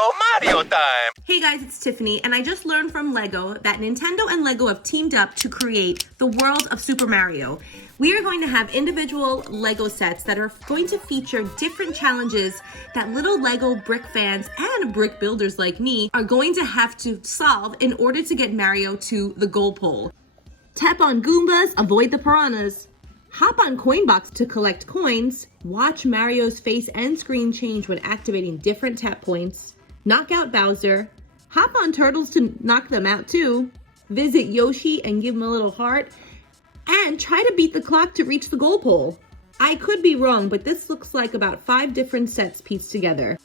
Lego Mario time! Hey guys, it's Tiffany, and I just learned from Lego that Nintendo and Lego have teamed up to create the world of Super Mario. We are going to have individual Lego sets that are going to feature different challenges that little Lego brick fans and brick builders like me are going to have to solve in order to get Mario to the goal pole. Tap on Goombas, avoid the piranhas. Hop on Coinbox to collect coins. Watch Mario's face and screen change when activating different tap points. Knock out Bowser. Hop on Turtles to knock them out too. Visit Yoshi and give him a little heart. And try to beat the clock to reach the goal pole. I could be wrong, but this looks like about 5 different sets pieced together.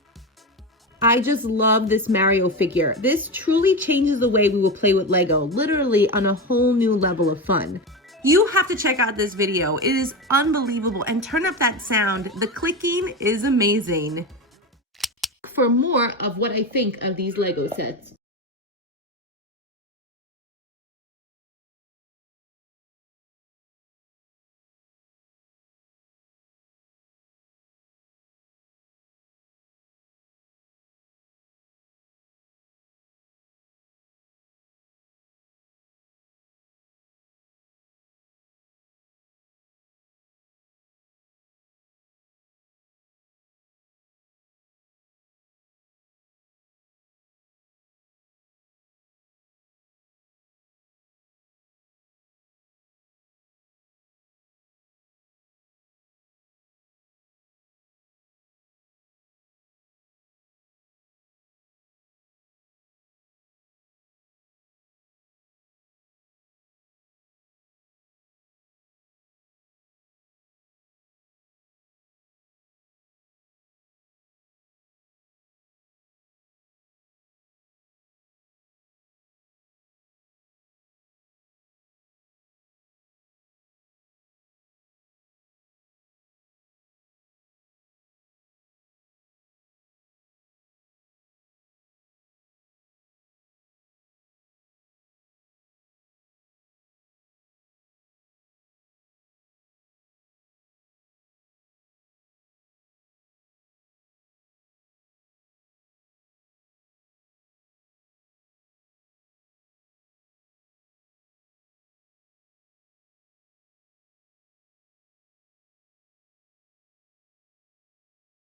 I just love this Mario figure. This truly changes the way we will play with Lego, literally on a whole new level of fun. You have to check out this video. It is unbelievable, and turn up that sound. The clicking is amazing. For more of what I think of these Lego sets.